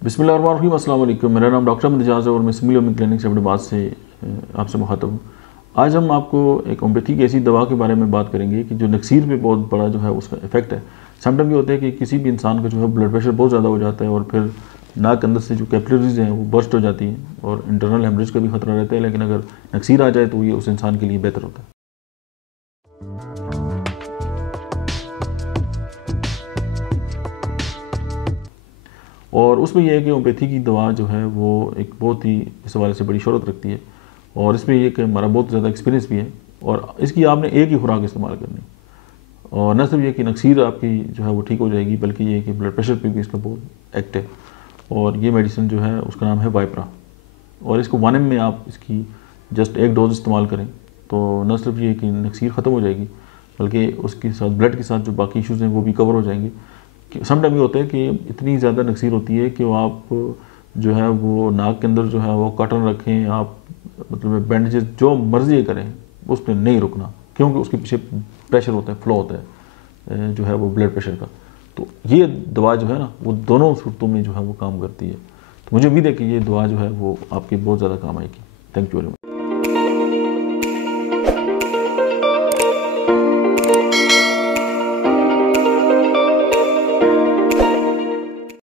बिस्मिल्लाहिर्रहमानिर्रहीम, अस्सलाम वालेकुम। मेरा नाम डॉक्टर अहमद एजाज है और मैं सिमिल ओमिक क्लिनिक से अपने बात से आपसे मुखातब हूँ। आज हम आपको एक होम्योपैथी की ऐसी दवा के बारे में बात करेंगे कि जो नक्सीर पे बहुत बड़ा जो है उसका इफेक्ट है। समटाइम ये होता है कि किसी भी इंसान का जो है ब्लड प्रेशर बहुत ज़्यादा हो जाता है और फिर नाक के अंदर से जो कैपिलरीज हैं वो बर्स्ट हो जाती हैं और इंटरनल हेमरेज का भी खतरा रहता है। लेकिन अगर नक्सीर आ जाए तो ये उस इंसान के लिए बेहतर होता है। और उसमें यह है कि होम्योपैथी की दवा जो है वो एक बहुत ही इस हवाले से बड़ी शोहरत रखती है और इसमें यह कि हमारा बहुत ज़्यादा एक्सपीरियंस भी है और इसकी आपने एक ही खुराक इस्तेमाल करनी और न सिर्फ ये कि नक्सीर आपकी जो है वो ठीक हो जाएगी बल्कि ये कि ब्लड प्रेशर पे भी इसका बहुत एक्ट है। और ये मेडिसिन जो है उसका नाम है वाइपरा और इसको 1 ml में आप इसकी जस्ट एक डोज इस्तेमाल करें तो न सिर्फ ये कि नक्सीर ख़त्म हो जाएगी बल्कि उसके साथ ब्लड के साथ जो बाकी इश्यूज़ हैं वो भी कवर हो जाएंगे। समटाइम ये होता है कि इतनी ज़्यादा नक्सीर होती है कि वो आप जो है वो नाक के अंदर जो है वो कॉटन रखें, आप मतलब बैंडेजेस जो मर्जी करें उस पर नहीं रुकना, क्योंकि उसके पीछे प्रेशर होता है, फ्लो होता है जो है वो ब्लड प्रेशर का। तो ये दवा जो है ना वो दोनों सूरतों में जो है वो काम करती है। तो मुझे उम्मीद है कि ये दवा जो है वो आपकी बहुत ज़्यादा काम आएगी। Thank you very much.